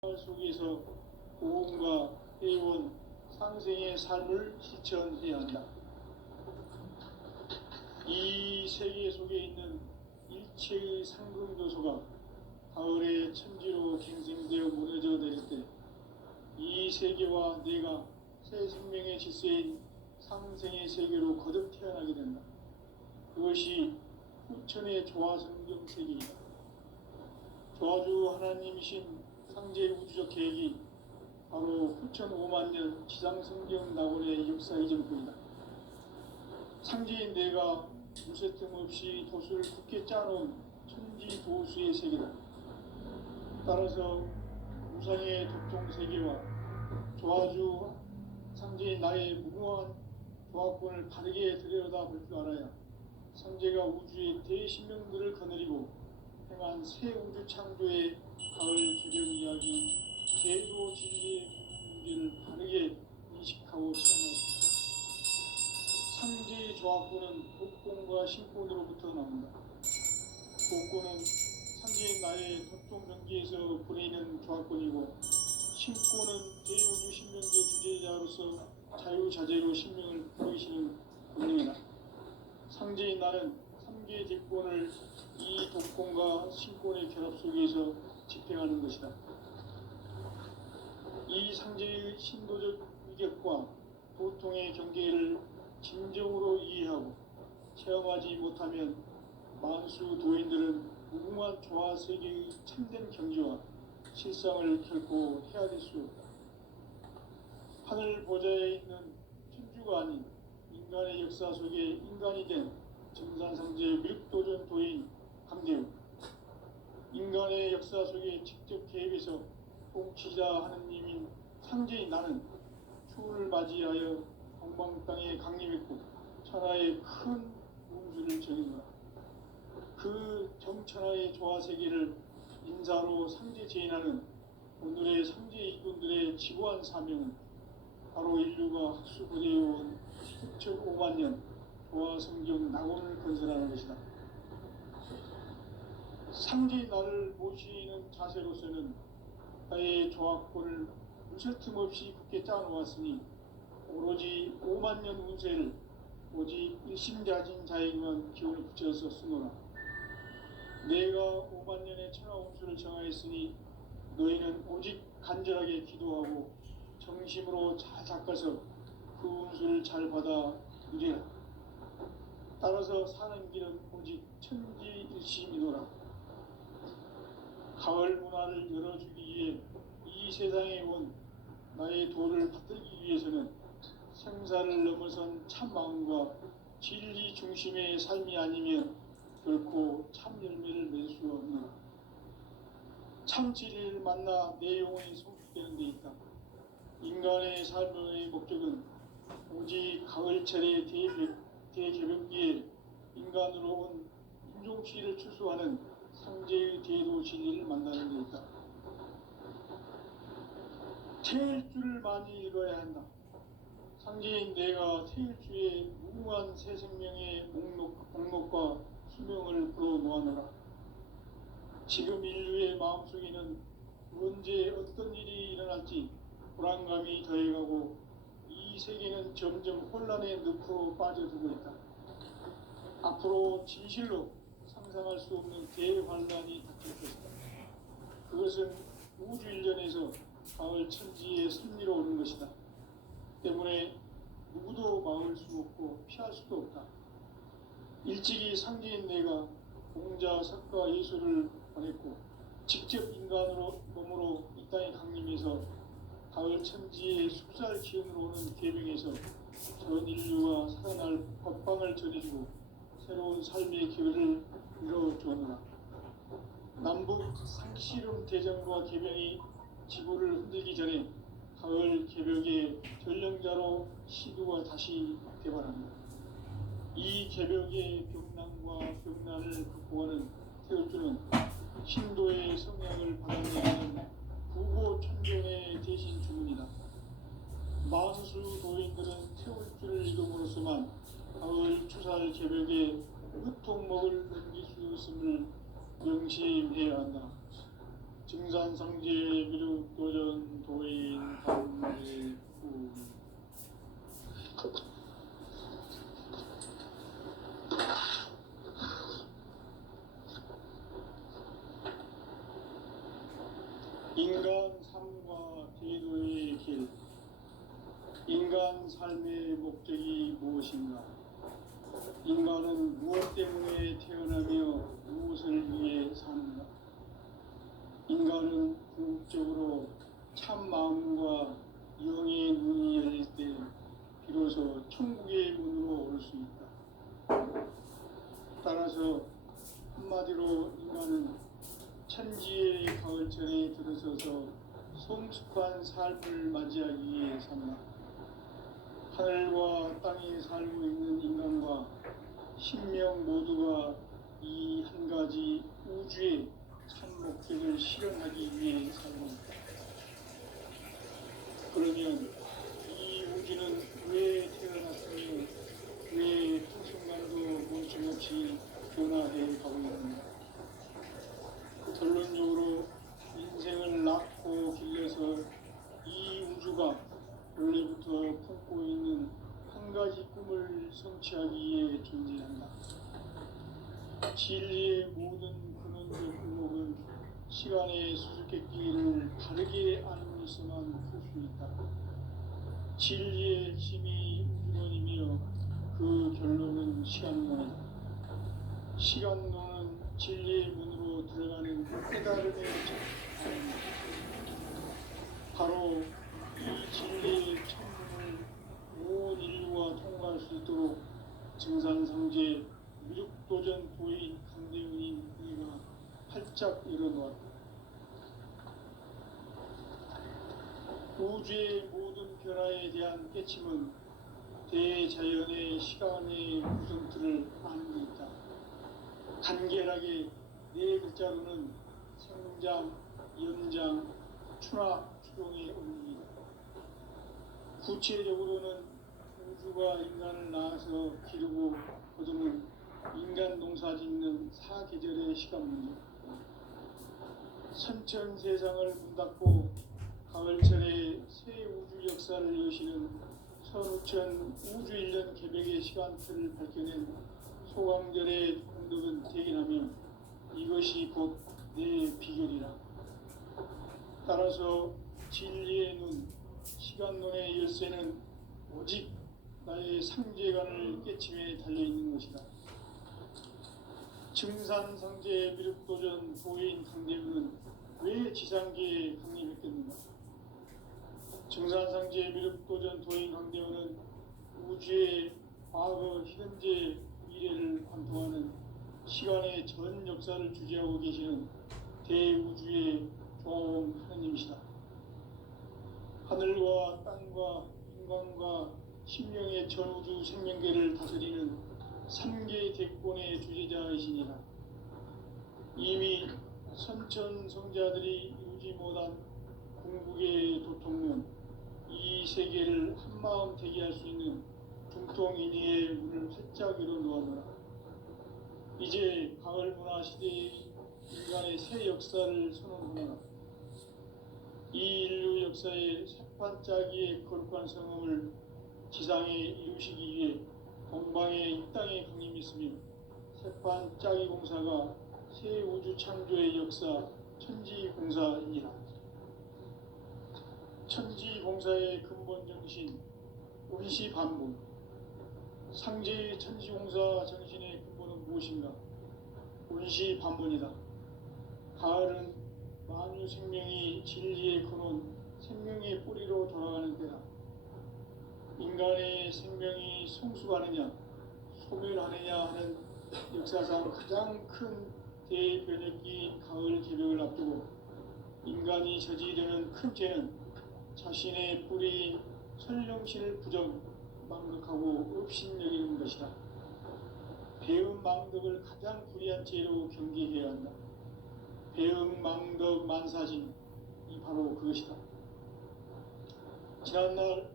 속에서 고음과 해온 상생의 삶을 실천해야 한다. 이 세계 속에 있는 일체의 상급 요소가 가을의 천지로 갱생되어 무너져 내릴 때 이 세계와 내가 새 생명의 질서인 상생의 세계로 거듭 태어나게 된다. 그것이 후천의 조화성경 세계이다. 조화주 하나님이신 상제의 우주적 계획이 바로 후천 5만 년 지상성경 낙원의 역사 이전뿐이다. 상제인 내가 무쇠틈 없이 도수를 굳게 짜놓은 천지 도수의 세계다. 따라서 우상의 독종 세계와 조화주 상제인 나의 무궁한 조화권을 바르게 들여다볼 줄 알아야 상제가 우주의 대신명들을 거느리고 행한 새 우주 창조의 가을 개벽 이야기, 계도 진리의 문제를 바르게 인식하고 체험할 수 있다. 상제의 조화권은 복권과 신권으로부터 나온다. 복권은 상제의 나의 독종 경기에서 보내는 조화권이고, 신권은 대우주 신명제 주제자로서 자유자재로 신명을 보이시는 권능이다. 상제인 나는 3개의 대권을 이 독권과 신권의 결합 속에서 집행하는 것이다. 이 상제의 신도적 위격과 보통의 경계를 진정으로 이해하고 체험하지 못하면 만수 도인들은 무궁한 조화 세계의 참된 경지와 실상을 결코 헤아릴 수 없다. 하늘 보좌에 있는 천주가 아닌 인간의 역사 속에 인간이 된 정산상제 밀도전 도인 강대우, 인간의 역사 속에 직접 개입해서 통치자 하느님인 상제인 나는 추운을 맞이하여 동방 땅에 강림했고 천하의 큰 운수를 정했노라. 그 정천하의 조화세계를 인사로 상제 제인하는 오늘의 상제 이군들의 지고한 사명은 바로 인류가 학수고대해온 6,5만 년 조화성경 낙원을 건설하는 것이다. 상제인 나를 모시는 자세로서는 나의 조화권을 무쇠틈 없이 굳게 짜놓았으니 오로지 5만 년 운세를 오직 일심자진 자에게만 기운을 붙여서 쓰노라. 내가 5만 년의 천하 운수를 정하였으니 너희는 오직 간절하게 기도하고 정심으로 잘 닦아서 그 운수를 잘 받아 누리라. 따라서 사는 길은 오직 천지일심이노라. 가을 문화를 열어주기 위해 이 세상에 온 나의 도를 받들기 위해서는 생사를 넘어선 참 마음과 진리 중심의 삶이 아니면 결코 참 열매를 맺을 수 없노라. 참 진리를 만나 내 영혼이 성숙되는 데 있다. 인간의 삶의 목적은 오직 가을철의 대개벽기에 인간으로 온 인종치를 추수하는 상제의 대도 진리를 만나는 데 있다. 태일주를 많이 읽어야 한다. 상제인 내가 태일주의 무궁한 새 생명의 목록과 수명을 불어놓아노라. 지금 인류의 마음속에는 언제 어떤 일이 일어날지 불안감이 더해가고 이 세계는 점점 혼란의 늪으로 빠져들고 있다. 앞으로 진실로 상상할 수 없는 대환란이 닥칠 것이다. 그것은 우주 일련에서 가을 천지의 섭리로 오는 것이다. 때문에 누구도 막을 수 없고 피할 수도 없다. 일찍이 상제인 내가 공자, 석가, 예수를 보냈고 직접 인간으로 몸으로 이 땅에 강림해서 가을 천지의 숙살 기운으로 오는 계명에서 전 인류가 살아날 법방을 전해주고 새로운 삶의 기회를 이뤄주었노라. 남북 상씨름 대전과 개병이 지구를 흔들기 전에 가을 개벽의 전령자로 시두가 다시 개발합니다. 이 개벽의 병난과 병난을 극복하는 태울주는 신도의 성향을 받아내는 구보 천존의 대신 주문이다. 만수 도인들은 태울주를 읽음으로써만 가을 추살 개벽의 흑통목을 넘길 수 있음을 명심해야 한다. 증산상제 미륵도전 도인 감례구 인간 삶과 대도의 길. 인간 삶의 목적이 무엇인가? 인간은 무엇 때문에 태어나며 무엇을 위해 사는가? 인간은 궁극적으로 참 마음과 영의 눈이 열릴 때 비로소 천국의 문으로 올 수 있다. 따라서 한마디로 인간은 천지의 가을철에 들어서서 성숙한 삶을 맞이하기 위해 산다. 하늘과 땅에 살고 있는 인간과 신명 모두가 이 한 가지 우주의 참 목적을 실현하기 위해 살고 있다. 그러면 이 우주는 왜 태어났으며 왜 한순간도 멈춤없이 변화해 가고 있는가? 결론적으로 인생을 낳고 길러서 이 우주가 원래부터 품고 있는 한 가지 꿈을 성취하기 위해 존재한다. 진리의 모든 근원적 의혹은 시간의 수수께끼를 바르게 알므로서만 풀 수 있다. 진리의 힘이 우주론이며 그 결론은 시간론이다. 시간론은 진리의 문으로 들어가는 깨달음의 자. 바로 이 진리의 천문을 온 인류가 통과할 수 있도록 증산상제 미륵도전 도인 강대훈이 우리가 활짝 열어놓았다. 우주의 모든 변화에 대한 깨침은 대자연의 시간의 구성틀을 아는 데 있다. 간결하게 네 글자로는 생장, 연장, 추락, 추동의 원리이다. 구체적으로는 우주가 인간을 낳아서 기르고 거두는 인간 농사 짓는 사계절의 시간 문제. 선천 세상을 문 닫고 가을철에 새 우주 역사를 여시는 선우천 우주 1년 개백의 시간틀을 밝혀낸 소강절의 공덕은 대견하며 이것이 곧 내 비결이라. 따라서 진리의 눈, 시간론의 열쇠는 오직 나의 상제관을 깨침에 달려있는 것이다. 증산상제 미륵도전 도인 강대훈은 왜 지상계에 강림했겠는가? 증산상제 미륵도전 도인 강대훈은 우주의 과거, 현재, 미래를 관통하는 시간의 전 역사를 주재하고 계시는 대우주의 종 하느님이시다. 하늘과 땅과 인간과 신명의 전우주 생명계를 다스리는 3개 대권의 주제자이시니라. 이미 선천성자들이 이루지 못한 궁극의 도통론, 이 세계를 한마음 되게 할 수 있는 중통인의의 문을 활짝 열어놓아노라. 이제 가을 문화 시대의 인간의 새 역사를 선언하노라. 이 인류 역사의 새판짜기의 거룩한 성음을 지상에 이루시기 위해 동방의 이 땅에 강림했으며 새판짜기 공사가 새 우주 창조의 역사 천지공사이니라. 천지공사의 근본 정신 운시반복. 상제의 천지공사 정신의 근본은 무엇인가? 운시반복이다. 가을은 만유 생명이 진리의 근원, 생명의 뿌리로 돌아가는 때다. 인간의 생명이 성숙하느냐, 소멸하느냐 하는 역사상 가장 큰 대변혁기 가을 개벽을 앞두고 인간이 저지르는 큰 죄는 자신의 뿌리인 설령신을 부정, 망극하고 업신여기는 것이다. 배음 망덕을 가장 불의한 죄로 경계해야 한다. 배음 망덕 만사진, 이 바로 그것이다. 지난날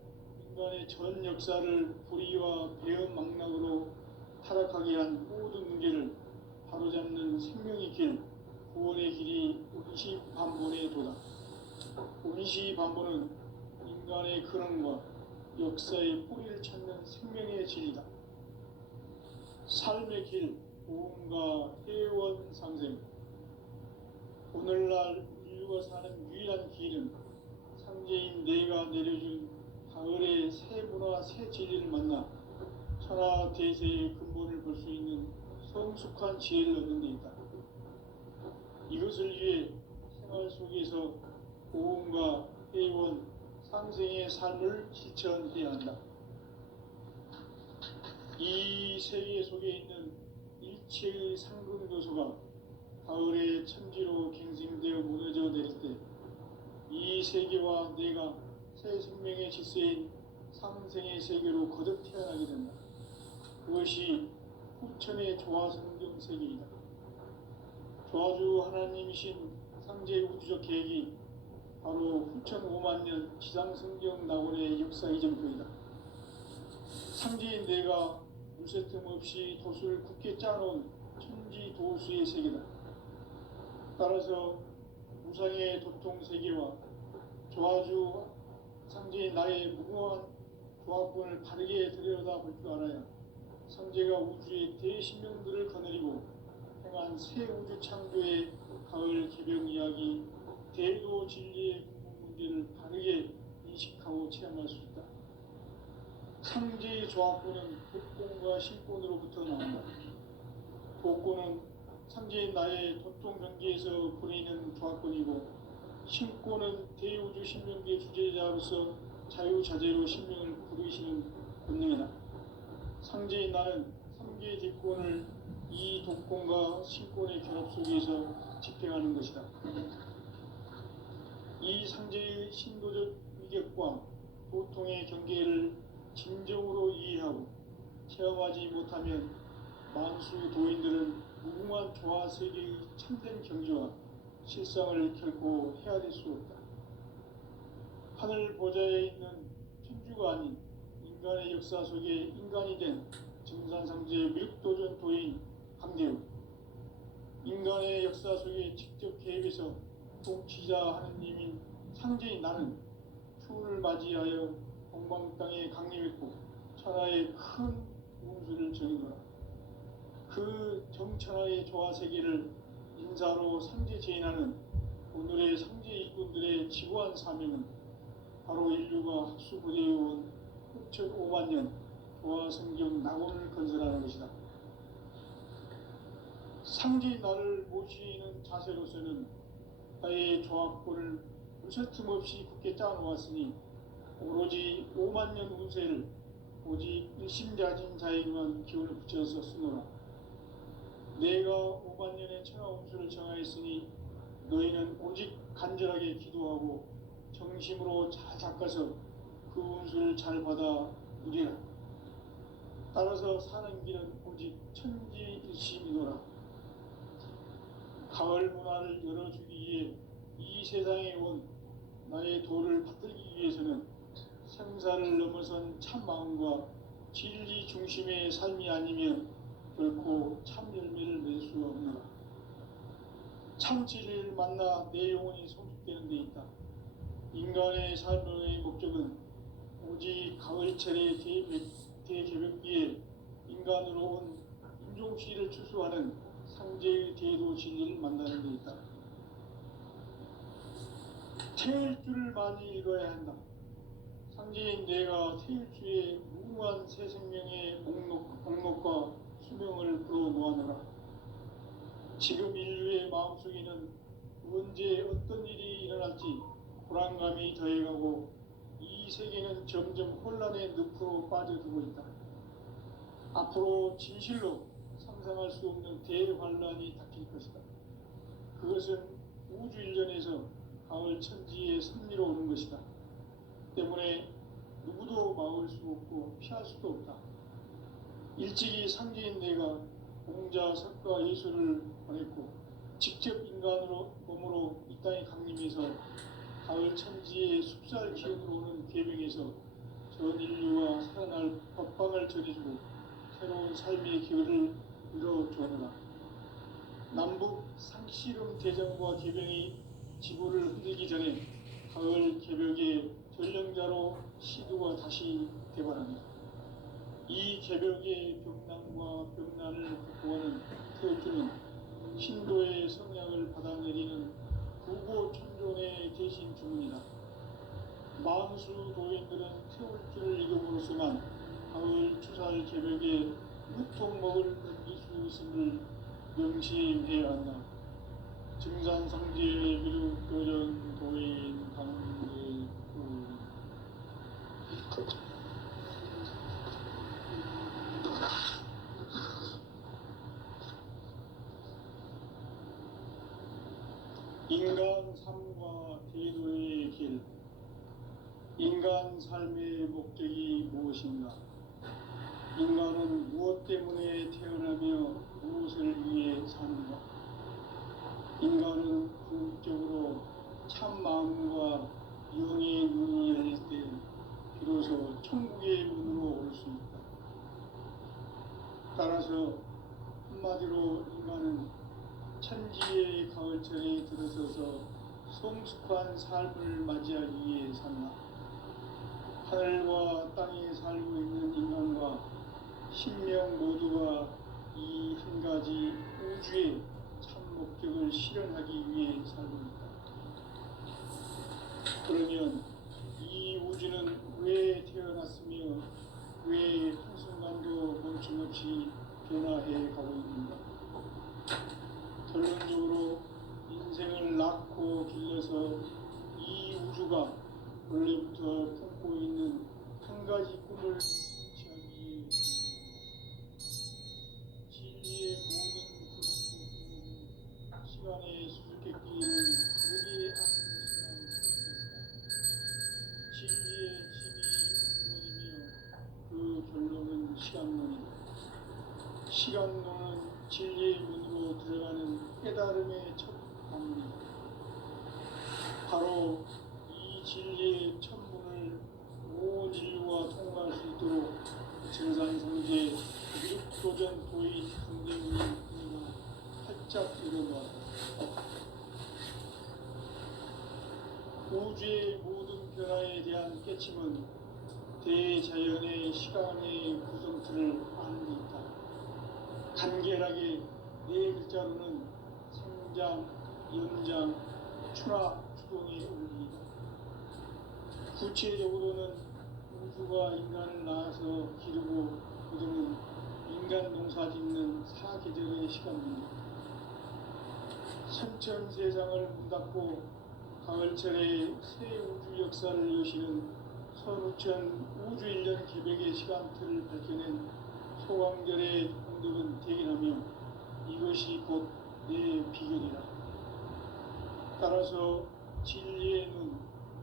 인간의 전 역사를 불의와 배음 망락으로 타락하게 한 모든 문제를 바로잡는 생명의 길, 구원의 길이 운시반본에 도다. 운시반본은 인간의 근원과 역사의 뿌리를 찾는 생명의 진리다. 삶의 길, 보험과 회원 상생. 오늘날 인류가 사는 유일한 길은 상제인 내가 내려준 가을의 새 문화, 새 진리를 만나 천하 대세의 근본을 볼 수 있는 성숙한 지혜를 얻는 데 있다. 이것을 위해 생활 속에서 보험과 회원, 상생의 삶을 실천해야 한다. 이 세계 속에 있는 일체의 상근교소가 가을의 천지로 갱생되어 무너져 내릴 때 이 세계와 내가 새 생명의 질서인 상생의 세계로 거듭 태어나게 된다. 그것이 후천의 조화성경 세계이다. 조화주 하나님이신 상제 우주적 계획이 바로 후천 5만 년 지상성경 낙원의 역사 이정표이다. 상제인 내가 물새 틈 없이 도수를 굳게 짜놓은 천지 도수의 세계다. 따라서 무상의 도통 세계와 조화주 상제인 나의 무궁한 조합권을 바르게 들여다볼 줄 알아야 상제가 우주의 대신명들을 거느리고 행한 새 우주 창조의 가을 개벽 이야기, 대도 진리의 궁극 문제를 바르게 인식하고 체험할 수 있다. 상제의 조합권은 복권과 신권으로부터 나온다. 복권은 상제인 나의 도통 경계에서 보내는 조합권이고, 신권은 대우주 신명기의 주제자로서 자유자재로 신명을 부르시는 본능이다. 상제인 나는 3개의 뒷권을 이 독권과 신권의 결합 속에서 집행하는 것이다. 이 상제의 신도적 위격과 도통의 경계를 진정으로 이해하고 체험하지 못하면 만수 도인들은 무궁한 조화세계의 참된 경지와 실상을 결코 헤아릴 수 없다. 하늘 보좌에 있는 천주가 아닌 인간의 역사 속에 인간이 된 정산상제의 밀도전 도인 강대우, 인간의 역사 속에 직접 개입해서 통치자 하느님인 상제인 나는 추운을 맞이하여 동방 땅에 강림했고 천하의 큰 운수를 정의노라. 그 정천하의 조화세계를 인사로 상제 제인하는 오늘의 상제 일꾼들의 지구한 사명은 바로 인류가 학수부대해온 5천 5만 년 조화성경 낙원을 건설하는 것이다. 상제인 나를 모시는 자세로서는 나의 조합권을 물새틈 없이 굳게 짜놓았으니 오로지 5만 년 운세를 오직 일심자진 자에게만 기운을 붙여서 쓰노라. 내가 5만 년의 천하 운수를 정하였으니 너희는 오직 간절하게 기도하고 정심으로 잘 닦아서 그 운수를 잘 받아 누리라. 따라서 사는 길은 오직 천지일심이노라. 가을 문화를 열어주기 위해 이 세상에 온 나의 도를 받들기 위해서는 생사를 넘어선 참 마음과 진리 중심의 삶이 아니면 결코 참 열매를 낼 수 없노라. 참 진리를 만나 내 영혼이 성숙되는 데 있다. 인간의 삶의 목적은 오직 가을철의 대개벽기에 인간으로 온 인종시를 추수하는 상제의 대도 진리를 만나는 데 있다. 태일주를 많이 읽어야 한다. 상제인 내가 태일주의 무궁한 새 생명의 목록과 수명을 불어 모아노라. 지금 인류의 마음속에는 언제 어떤 일이 일어날지 불안감이 더해가고 이 세계는 점점 혼란의 늪으로 빠져들고 있다. 앞으로 진실로 상상할 수 없는 대환란이 닥칠 것이다. 그것은 우주 일련에서 가을 천지의 섭리로 오는 것이다. 때문에 누구도 막을 수 없고 피할 수도 없다. 일찍이 상제인 내가 공자, 석가, 예수를 보냈고 직접 인간으로 몸으로 이 땅에 강림해서 가을 천지의 숲살 기운으로 오는 계명에서 전 인류와 살아날 법방을 전해주고 새로운 삶의 기회를 이뤄주노라. 남북 상씨름 대전과 개병이 지구를 흔들기 전에 가을 개벽의 전령자로 시두가 다시 대발합니다. 이 개벽의 벽난과 벽난을 극복하는 태울주는 신도의 성량을 받아내리는 구고천존의 대신 주문이다. 만수 도인들은 태울주를 읽음으로써만 가을 추살 개벽에 무통목을 넘길 수 있음을 명심해야 한다. 증산성지의 미륵도전 도인 강대구. 인간 삶과 대도의 길. 인간 삶의 목적이 무엇인가? 인간은 무엇 때문에 태어나며 무엇을 위해 사는가? 인간은 궁극적으로 참 마음과 영의 눈이 열릴 때 비로소 천국의 문으로 올 수 있다. 따라서 한마디로 인간은 천지의 가을철에 들어서서 성숙한 삶을 맞이하기 위해 산다. 하늘과 땅에 살고 있는 인간과 신명 모두가 이 한 가지 우주의 참 목적을 실현하기 위해 살고 있다. 그러면 이 우주는 왜 태어났으며 왜 한순간도 멈춤없이 변화해 가고 있는가? 결론적으로 인생을 낳고 길러서 이 우주가 원래부터 품고 있는 한 가지 꿈을 취하기 진리의 모든 그런 시간의 수수께끼를 다르게 아는 것이란 진리의 힘이 근원이며 그 결론은 시간론이다. 시간론은 진리의 문으로 들어가는 깨달음의 첫 방문이다. 바로 이 진리의 첫 문을 온 인류가 통과할 수 있도록 증산성제 미륵도전 도인 강대문이 활짝 열어놓았다. 우주의 모든 변화에 대한 깨침은 대자연의 시간의 구성틀을 아는 데 있다. 간결하게 네 글자로는 생장, 연장, 추락, 추동의 원리이다. 구체적으로는 우주가 인간을 낳아서 기르고 거두는 인간 농사 짓는 사계절의 시간입니다. 선천 세상을 문닫고 가을철에 새 우주 역사를 여시는 선우천 우주 1년 개벽의 시간틀을 밝혀낸 소강절의 공덕은 대견하며 이것이 곧 내 비결이라. 따라서 진리의 눈,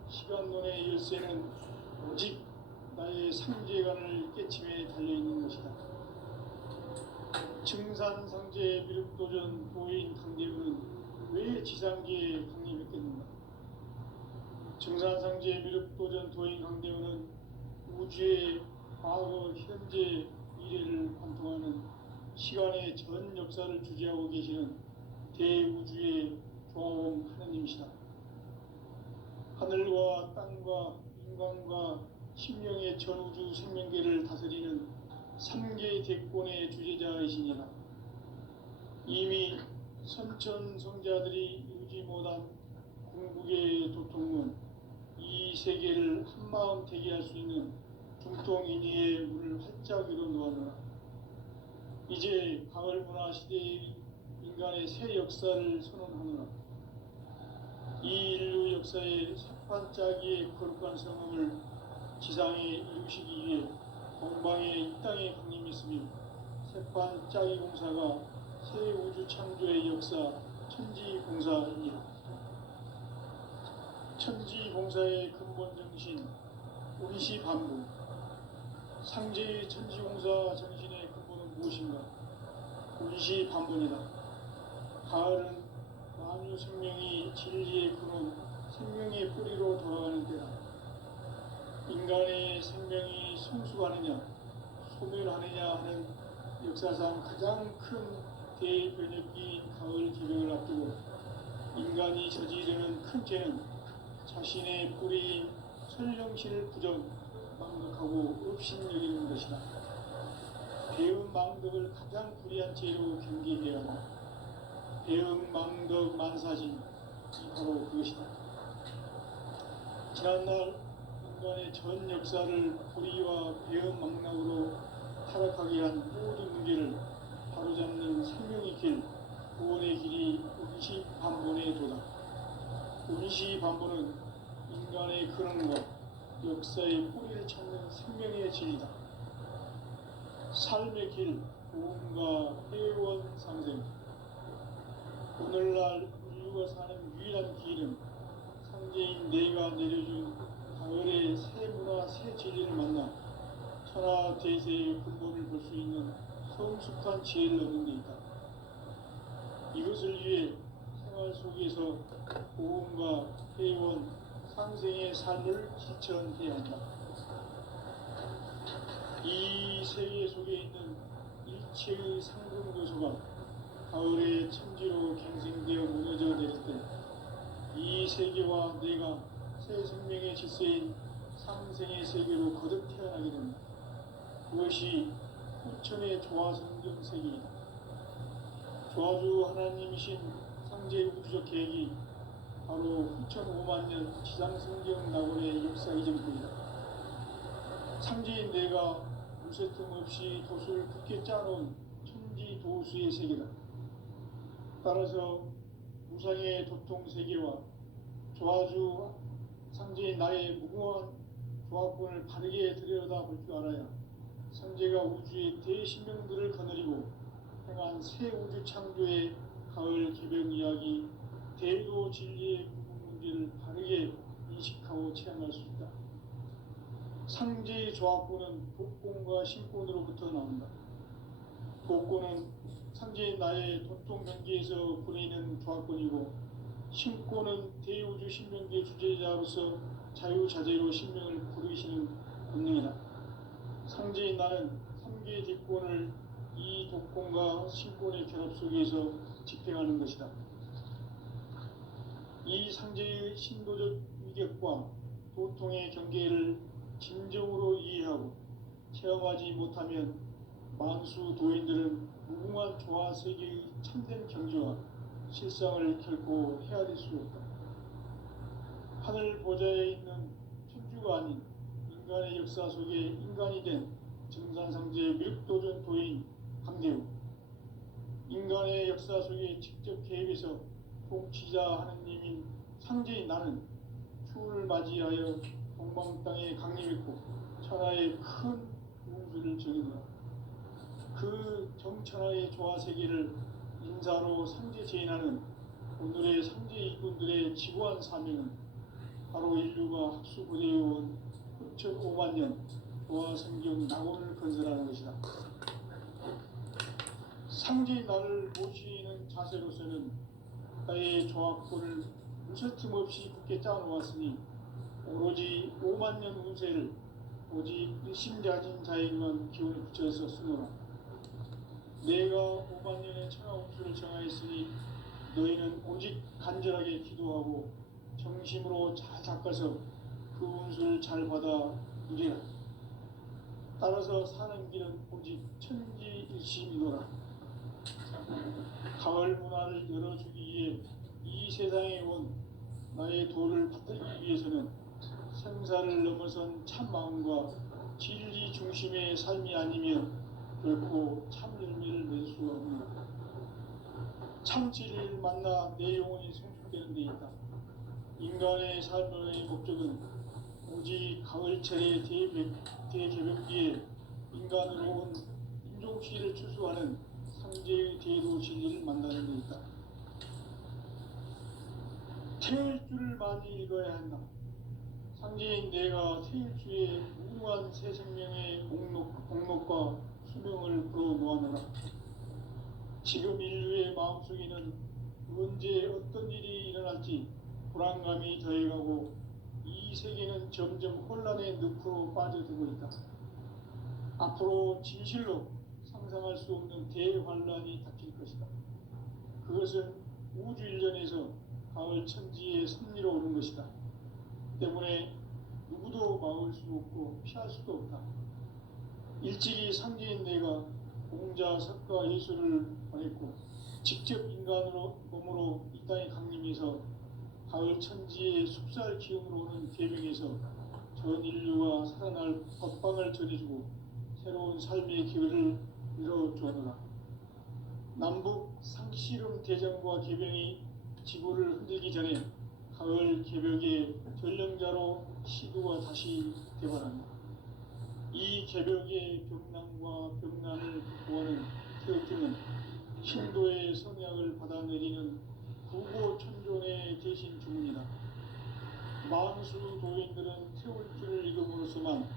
시간론의 열쇠는 오직 나의 상제관을 깨침에 달려있는 것이다. 증산상제 미륵도전 도인 강대문은 왜 지상계에 강림했겠는가? 증산상제 미륵도전 도인 강대문은 우주의 과거, 현재, 미래를 관통하는 시간의 전 역사를 주재하고 계시는 대우주의 조화원 하느님이시다. 하늘과 땅과 인간과 신명의 전우주 생명계를 다스리는 3개 대권의 주재자이시니라. 이미 선천성자들이 이루지 못한 궁극의 도통문, 이 세계를 한마음 되게 할 수 있는 중통인의의 문을 활짝 열어놓았노라. 이제 가을 문화 시대의 인간의 새 역사를 선언하노라. 이 인류 역사의 삭반짜기의 거룩한 성음을 지상에 이루시기 위해 동방의 이 땅에 강림했으며 색반짜기 공사가 새 우주 창조의 역사 천지공사입니다. 천지공사의 근본 정신 운시반부. 상제의 천지공사 정신의 근본은 무엇인가? 운시반분이다. 가을은 만유 생명이 진리의 근원, 생명의 뿌리로 돌아가는 때다. 인간의 생명이 성숙하느냐, 소멸하느냐 하는 역사상 가장 큰 대변혁기인 가을 개벽을 앞두고 인간이 저지르는 큰 죄는 자신의 뿌리인 설령실을 부정망덕하고 업신여기는 것이다. 배은망덕을 가장 불의한 죄로 경계해야 한다. 배은망덕 만사진이 바로 그것이다. 지난날 인간의 전 역사를 불의와 배은망락으로 타락하게 한 모든 문제를 바로잡는 생명의 길, 구원의 길이 운시반본에 도다. 운시반본은 인간의 근원과 역사의 뿌리를 찾는 생명의 진리다. 삶의 길, 구원과 회원 상생. 오늘날 인류가 사는 유일한 길은 상제인 내가 내려준 가을의 새 문화, 새 진리를 만나 천하 대세의 근본을 볼 수 있는 성숙한 지혜를 얻는 데 있다. 이것을 위해 생활 속에서 보험과 회원, 상생의 삶을 실천해야 한다. 이 세계 속에 있는 일체의 상금 요소가 가을의 천지로 갱생되어 무너져 내릴 때 이 세계와 내가 새 생명의 질서인 상생의 세계로 거듭 태어나게 됩니다. 그것이 후천의 조화성경 세계이다. 조화주 하나님이신 상제 우주적 계획이 바로 후천 5만 년 지상성경 낙원의 역사 이전뿐이다. 상제인 내가 무쇠틈 없이 돛을 굳게 짜놓은 천지 도수의 세계다. 따라서 무상의 도통 세계와 조화주 상제인 나의 무궁한 조화권을 바르게 들여다볼 줄 알아야 상제가 우주의 대신명들을 거느리고 행한 새 우주 창조의 가을 개벽 이야기, 대도 진리의 구분 문제를 바르게 인식하고 체험할 수 있다. 상제의 조화권은 독권과 신권으로부터 나온다. 독권은 상제인 나의 도통 경계에서 보내는 조화권이고, 신권은 대우주 신명계 주제자로서 자유자재로 신명을 부르시는 본능이다. 상제인 나는 3개 뒷권을 이 독권과 신권의 결합 속에서 집행하는 것이다. 이 상제의 신도적 위격과 도통의 경계를 진정으로 이해하고 체험하지 못하면 만수 도인들은 무궁한 조화 세계의 참된 경지와 실상을 결코 헤아릴 수 없다. 하늘 보좌에 있는 천주가 아닌 인간의 역사 속에 인간이 된 정산상제 밀도전 도인 강대우, 인간의 역사 속에 직접 개입해서 통치자 하느님인 상제인 나는 추운을 맞이하여 동방 땅에 강림했고 천하의 큰 운수를 정의노라. 그 정천하의 조화 세계를 인사로 상제 제인하는 오늘의 상제 이군들의 지구한 사명은 바로 인류가 학수고대해온 후천 5만 년 조화 성경 낙원을 건설하는 것이다. 상제의 나를 모시는 자세로서는 나의 조화권을 무쇠틈 없이 굳게 짜놓았으니 오로지 5만 년 운세를 오직 일심자진 자에게만 기운을 붙여서 쓰노라. 내가 5만 년의 천하 운수를 정하였으니 너희는 오직 간절하게 기도하고 정심으로 잘 닦아서 그 운수를 잘 받아 누리라. 따라서 사는 길은 오직 천지일심이노라. 가을 문화를 열어주기 위해 이 세상에 온 나의 도를 받들기 위해서는 생사를 넘어선 참마음과 진리 중심의 삶이 아니면 결코 참 열매를 낼 수가 없노라. 참 진리를 만나 내 영혼이 성숙되는 데 있다. 인간의 삶의 목적은 오직 가을철의 대개벽기에 인간으로 온 인종시를 추수하는 상제의 대도 진리를 만나는 데 있다. 태일주를 많이 읽어야 한다. 상제인 내가 태일주의 무궁한 새 생명의 공록과 수명을 불어 모아노라. 지금 인류의 마음속에는 언제 어떤 일이 일어날지 불안감이 더해가고 이 세계는 점점 혼란의 늪으로 빠져들고 있다. 앞으로 진실로 상상할 수 없는 대환란이 닥칠 것이다. 그것은 우주 일련에서 가을 천지의 섭리로 오는 것이다. 때문에 누구도 막을 수 없고 피할 수도 없다. 일찍이 상제인 내가 공자, 석가, 예수를 보냈고 직접 인간으로 몸으로 이 땅에 강림해서 가을 천지의 숲살 기운으로 오는 계명에서 전 인류가 살아날 법방을 전해주고 새로운 삶의 기회를 이뤄주어라. 남북 상씨름 대전과 계병이 지구를 흔들기 전에 가을 개벽의 전령자로 시도가 다시 되발한다. 이 개벽의 병난과 병난을 극복하는 태극기는 신도의 성약을 받아내리는 구고천존의 대신 주문이다. 만수 도인들은 태울 줄을 읽음으로써만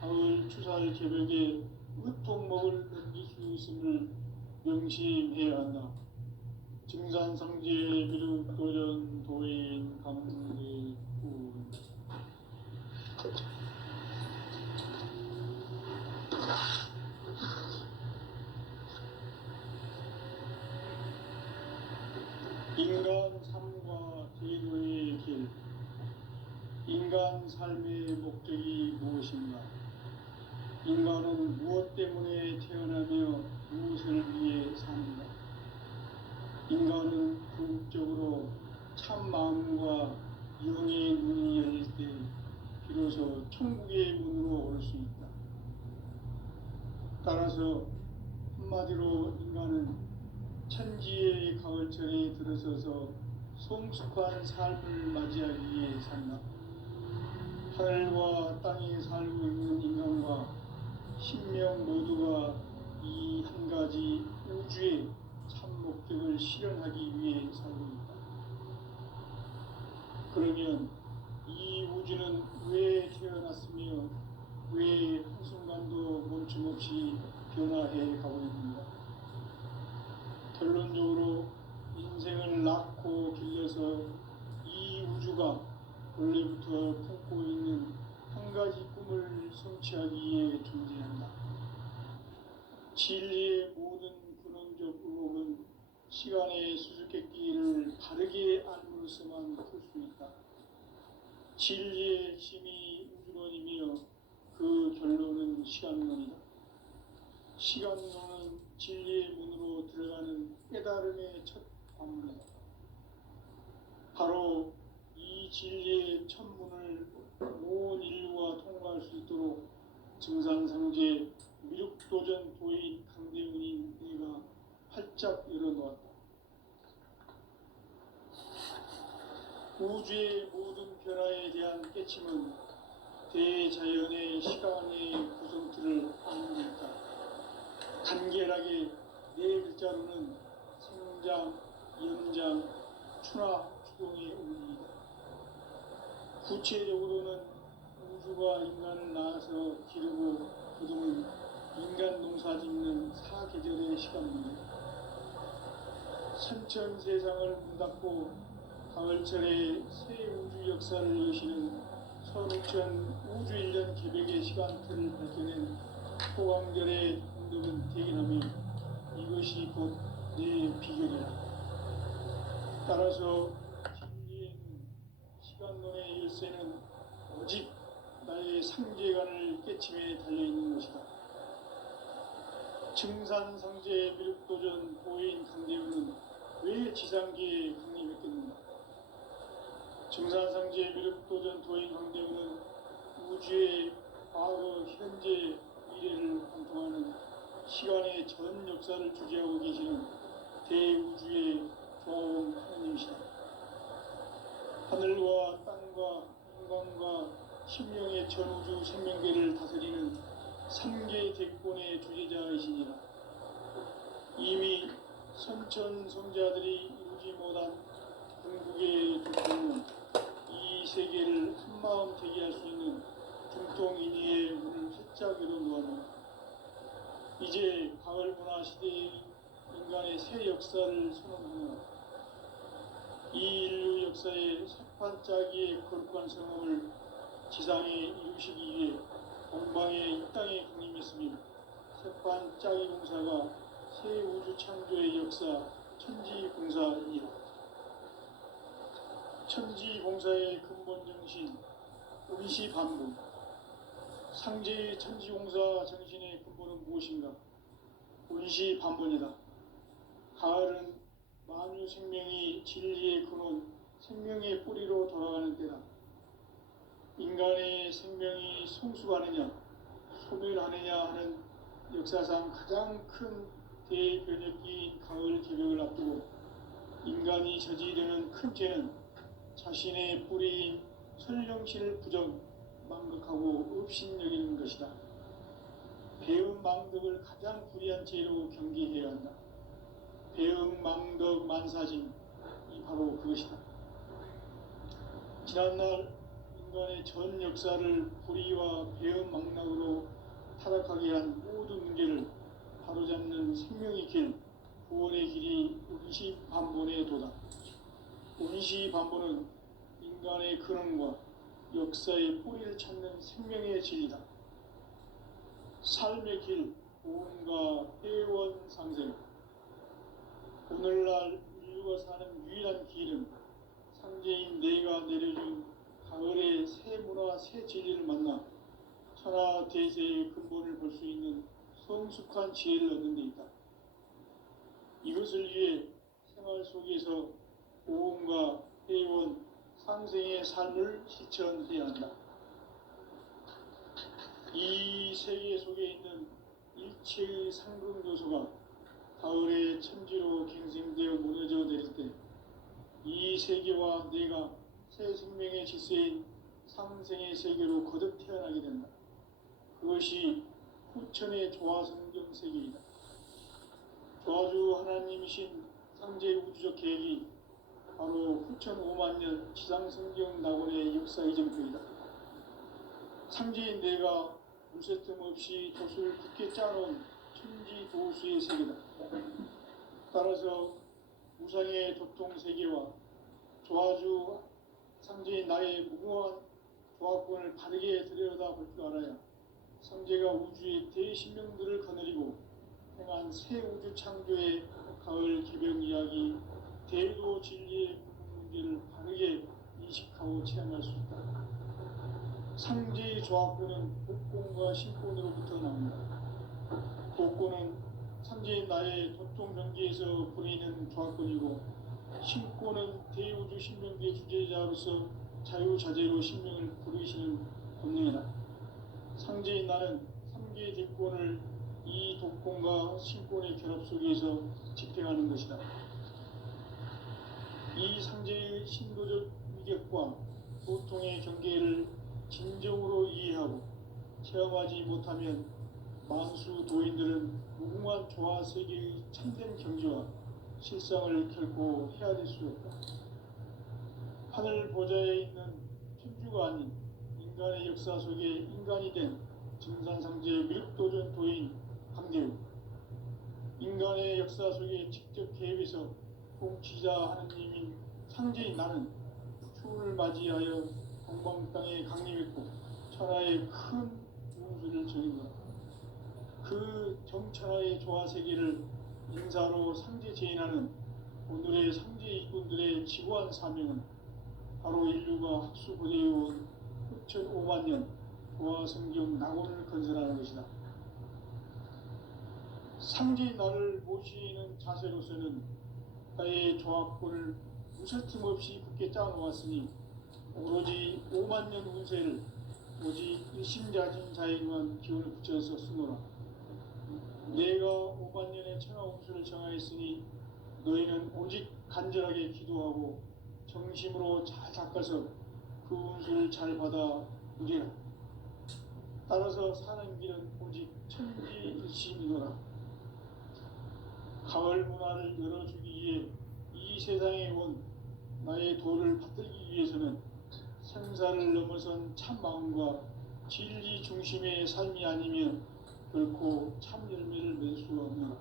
가을 추살 개벽에 으통목을 넘길 수 있음을 명심해야 한다. 증산상제 비륵도전 도인 감리군. 인간 삶과 제도의 길. 인간 삶의 목적이 무엇인가? 인간은 무엇 때문에 태어나며 무엇을 위해 사는가? 인간은 궁극적으로 참 마음과 영의 문이 열릴 때 비로소 천국의 문으로 올 수 있다. 따라서 한마디로 인간은 천지의 가을철에 들어서서 성숙한 삶을 맞이하기 위해 산다. 하늘과 땅에 살고 있는 인간과 신명 모두가 이 한 가지 우주의 참 목적을 실현하기 위해 살고 있다. 그러면 이 우주는 왜 태어났으며 왜 한순간도 멈춤없이 변화해 가고 있는가? 결론적으로 인생을 낳고 길러서 이 우주가 원래부터 품고 있는 한 가지 꿈을 성취하기 위해 존재한다. 진리의 모든 근원적 의혹은 시간의 수수께끼를 바르게 알므로서만 풀 수 있다. 진리의 핵심이 우주론이며 그 결론은 시간론이다. 시간론은 진리의 문으로 들어가는 깨달음의 첫 관문이다. 바로 이 진리의 첫 문을 온 인류가 통과할 수 있도록 증산상제 미륵도전 도인 강대훈인 내가 활짝 열어놓았다. 우주의 모든 변화에 대한 깨침은 대자연의 시간의 구성틀을 안는다. 간결하게 네 글자로는 생장, 연장, 추나, 추동의 원리이다. 구체적으로는 우주가 인간을 낳아서 기르고 거두는 인간 농사 짓는 사계절의 시간입니다. 선천 세상을 문 닫고 가을철에 새 우주 역사를 여시는 선우천 우주 일년 개벽의 시간틀을 밝혀낸 호강절의 공덕은 대견하며 이것이 곧 내 비결이다. 따라서 진리에는 시간론의 열쇠는 오직 나의 상제관을 깨침에 달려있는 것이다. 증산상제 미륵도전 도인 강대훈은 왜 지상계에 강림했겠는가? 증산상제 미륵도전 도인 강대훈은 우주의 과거, 현재, 미래를 관통하는 시간의 전 역사를 주재하고 계시는 대우주의 조화원 하나님이시다. 하늘과 땅과 인간과 심령의 전우주 생명계를 다스리는 삼계 대권의 주제자이시니라. 이미 선천성자들이 이루지 못한 궁극의 두통은 이 세계를 한마음 되게 할 수 있는 중통인의의 문을 활짝 열어놓았다. 이제 가을 문화 시대의 인간의 새 역사를 선언하며 이 인류 역사의 석판짜기의 거룩한 성함을 지상에 이루시기 위해 동방의 이 땅에 강림했으며 재판 짜기 공사가 새 우주 창조의 역사 천지공사이다. 천지공사의 근본 정신 운시반복. 상제의 천지공사 정신의 근본은 무엇인가? 운시반복이다. 가을은 만유 생명이 진리의 근원, 생명의 뿌리로 돌아가는 때다. 인간의 생명이 성숙하느냐, 소멸하느냐 하는 역사상 가장 큰 대변혁기인 가을 개벽을 앞두고 인간이 저지르는 큰 죄는 자신의 뿌리인 설령실을 부정, 망극하고 업신여기는 것이다. 배음 망덕을 가장 불의한 죄로 경계해야 한다. 배음 망덕 만사징이 바로 그것이다. 지난날 인간의 전 역사를 불의와 배음 망락으로 타락하게 한 모든 문제를 바로잡는 생명의 길, 구원의 길이 운시반본의 도다. 운시반본은 인간의 근원과 역사의 뿌리를 찾는 생명의 진리다. 삶의 길, 구원과 회원 상생. 오늘날 인류가 사는 유일한 길은 상제인 내가 내려준 가을의 새 문화, 새 진리를 만나 천하 대세의 근본을 볼 수 있는 성숙한 지혜를 얻는 데 있다. 이것을 위해 생활 속에서 오음과 회원, 상생의 삶을 실천해야 한다. 이 세계 속에 있는 일체의 상극 요소가 가을의 천지로 갱생되어 무너져 내릴 때 이 세계와 내가 새 생명의 질서인 상생의 세계로 거듭 태어나게 된다. 그것이 후천의 조화성경 세계이다. 조화주 하나님이신 상제 우주적 계획이 바로 후천 5만년 지상성경 낙원의 역사 이정표이다. 상제인 내가 무쇠 틈 없이 돛을 굳게 짜놓은 천지 도수의 세계다. 따라서 무상의 도통 세계와 조화주 상제인 나의 무궁한 조화권을 바르게 들여다볼 줄 알아야 상제가 우주의 대신명들을 거느리고 행한 새 우주 창조의 가을 개벽 이야기, 대도 진리의 문제를 바르게 인식하고 체험할 수 있다. 상제의 조화권은 복권과 신권으로부터 나온다. 복권은 상제인 나의 도통 경계에서 부리는 조화권이고, 신권은 대우주 신명기의 주제자로서 자유자재로 신명을 부르시는 본능이다. 상제인 나는 3개의 대권을 이 독권과 신권의 결합 속에서 집행하는 것이다. 이 상제의 신도적 위격과 보통의 경계를 진정으로 이해하고 체험하지 못하면 만수 도인들은 무궁한 조화 세계의 참된 경지와 실상을 결코 헤아릴 수 없다. 하늘 보좌에 있는 천주가 아닌 인간의 역사 속에 인간이 된 증산상제의 밀도전 도인 강대우, 인간의 역사 속에 직접 개입해서 통치자 하느님인 상제인 나는 추운을 맞이하여 동방 땅에 강림했고 천하의 큰 운수를 전인다. 그 정천하의 조화 세계를 인사로 상제 제인하는 오늘의 상제 이꾼들의 지구한 사명은 바로 인류가 학수고대해온 후천 5만년 조화성경 낙원을 건설하는 것이다. 상제인 나를 모시는 자세로서는 나의 조합권을 무설틈 없이 굳게 짜놓았으니 오로지 5만년 운세를 오직 일심자진 자에게만 기운을 붙여서 쓰노라. 내가 5만년의 천하 운수를 정하였으니 너희는 오직 간절하게 기도하고 정심으로 잘 닦아서 그 운수를 잘 받아 누리라. 따라서 사는 길은 오직 천지일심이노라. 가을 문화를 열어주기 위해 이 세상에 온 나의 도를 받들기 위해서는 생사를 넘어선 참 마음과 진리 중심의 삶이 아니면 결코 참 열매를 맺을 수가 없노라.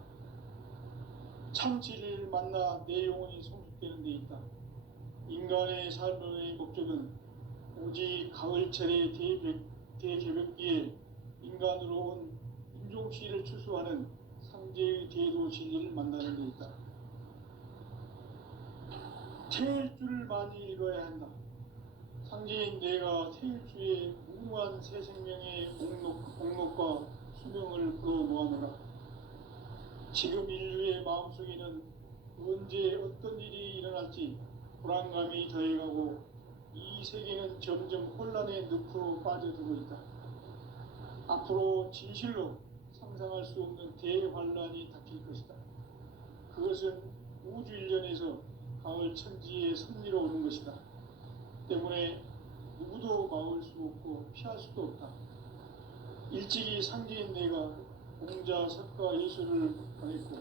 참 진리를 만나 내 영혼이 성숙되는 데 있다. 인간의 삶의 목적은 오직 가을철의 대개벽기에 인간으로 온 윤종씨를 추수하는 상제의 대도 진리를 만나는 데 있다. 태일주를 많이 읽어야 한다. 상제인 내가 태일주의 무궁한 새 생명의 목록과 수명을 풀어 모아노라. 지금 인류의 마음속에는 언제 어떤 일이 일어날지 불안감이 더해가고 이 세계는 점점 혼란의 늪으로 빠져들고 있다. 앞으로 진실로 상상할 수 없는 대환란이 닥칠 것이다. 그것은 우주 일련에서 가을 천지의 섭리로 오는 것이다. 때문에 누구도 막을 수 없고 피할 수도 없다. 일찍이 상제인 내가 공자, 석가, 예수를 보냈고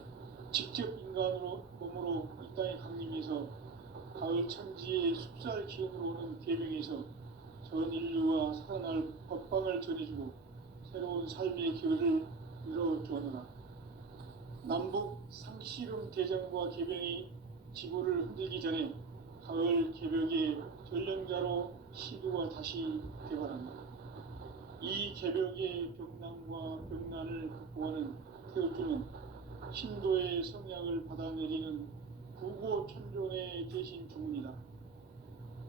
직접 인간으로 몸으로 이 땅에 강림해서 가을 천지의 숲살 기운으로 오는 계명에서 전 인류와 살아날 법방을 전해주고 새로운 삶의 기회를 이뤄주었노라. 남북 상씨름 대전과 계병이 지구를 흔들기 전에 가을 개벽의 전령자로 시도가 다시 개발한다. 이 개벽의 벽난과 벽난을 극복하는 태울주는 신도의 성약을 받아내리는 구고천존의 대신 주문이다.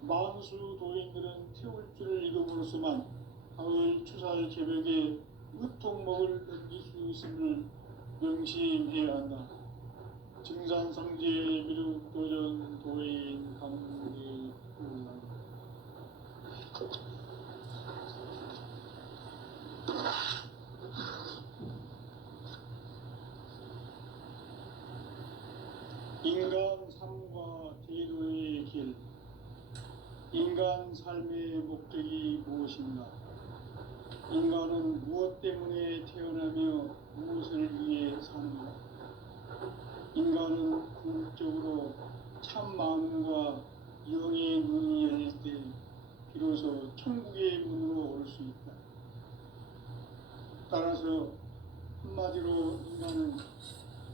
만수 도인들은 태울주를 읽음으로써만 가을 추살 개벽의 으통목을 넘길 수 있음을 명심해야 한다. 증산상제 미륵도전 도인 강대 인간 삶과 대도의 길. 인간 삶의 목적이 무엇인가? 인간은 무엇 때문에 태어나며 무엇을 위해 사는가? 인간은 궁극적으로 참 마음과 영의 문이 열릴 때 비로소 천국의 문으로 올 수 있다. 따라서 한마디로 인간은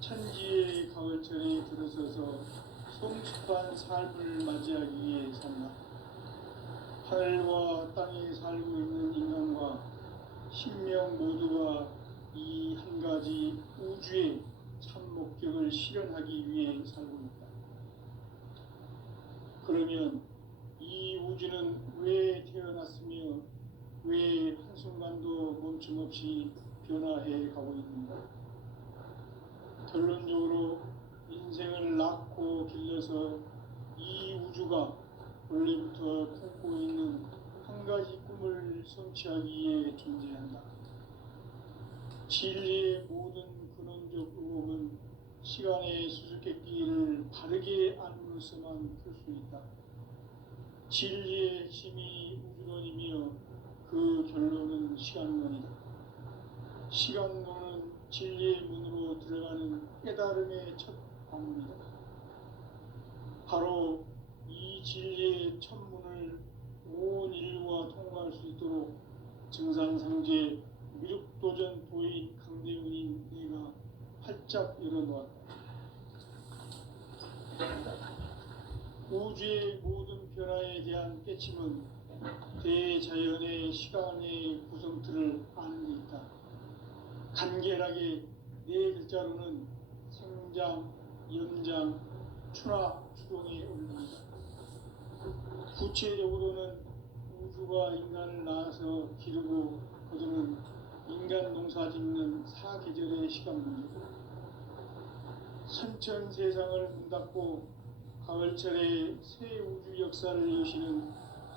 천지의 가을철에 들어서서 성숙한 삶을 맞이하기 위해 산다. 하늘과 땅에 살고 있는 인간과 신명 모두가 이 한 가지 우주의 참 목적을 실현하기 위해 살고 있다. 그러면 이 우주는 왜 태어났으며 왜 한순간도 멈춤없이 변화해 가고 있는가? 결론적으로 인생을 낳고 길러서 이 우주가 원래부터 품고 있는 한 가지 꿈을 성취하기 위해 존재한다. 진리의 모든 근원적 의혹은 시간의 수수께끼를 바르게 알므로서만 풀 수 있다. 진리의 핵심이 우주론이며 그 결론은 시간론이다. 시간론은 진리의 문으로 들어가는 깨달음의 첫 방문이다. 바로 이 진리의 첫 문을 온 인류가 통과할 수 있도록 증산상제 미륵도전 도인 강대훈인 내가 활짝 열어놓았다. 우주의 모든 변화에 대한 깨침은 대자연의 시간의 구성틀을 아는 데 있다. 간결하게 네 글자로는 생장, 연장, 추나, 추동에 올립니다. 구체적으로는 우주가 인간을 낳아서 기르고 거두는 인간 농사 짓는 사계절의 시간 문제고, 선천 세상을 문 닫고 가을철에 새 우주 역사를 여시는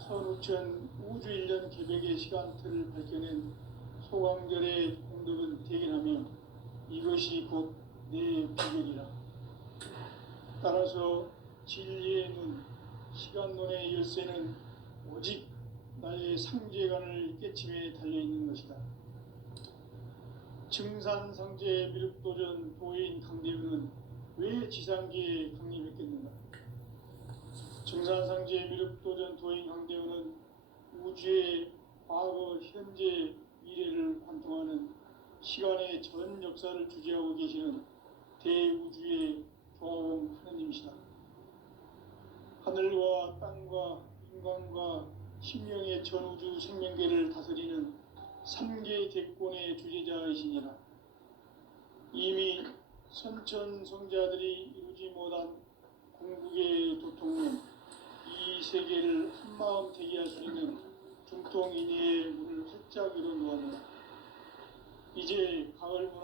선우천 우주일년 개벽의 시간틀을 밝혀낸 소강절의 공덕은 대견하며 이것이 곧 내 비결이라. 따라서 진리의 문, 시간론의 열쇠는 오직 나의 상제관을 깨침에 달려있는 것이다. 증산상제 미륵도전 도인 강대훈은 왜 지상계에 강림했겠는가? 증산상제 미륵도전 도인 강대훈은 우주의 과거, 현재, 미래를 관통하는 시간의 전 역사를 주재하고 계시는 대우주의 조화원 하느님이시다. 하늘과 땅과 인간과 심령의 전우주 생명계를 다스리는 삼계 대권의 주제자이시니라. 이미 선천성자들이 이루지 못한 궁극의 도통은 이 세계를 한마음 되게 할 수 있는 중통인의의 문을 활짝 열어놓았네. 이제 가을 문화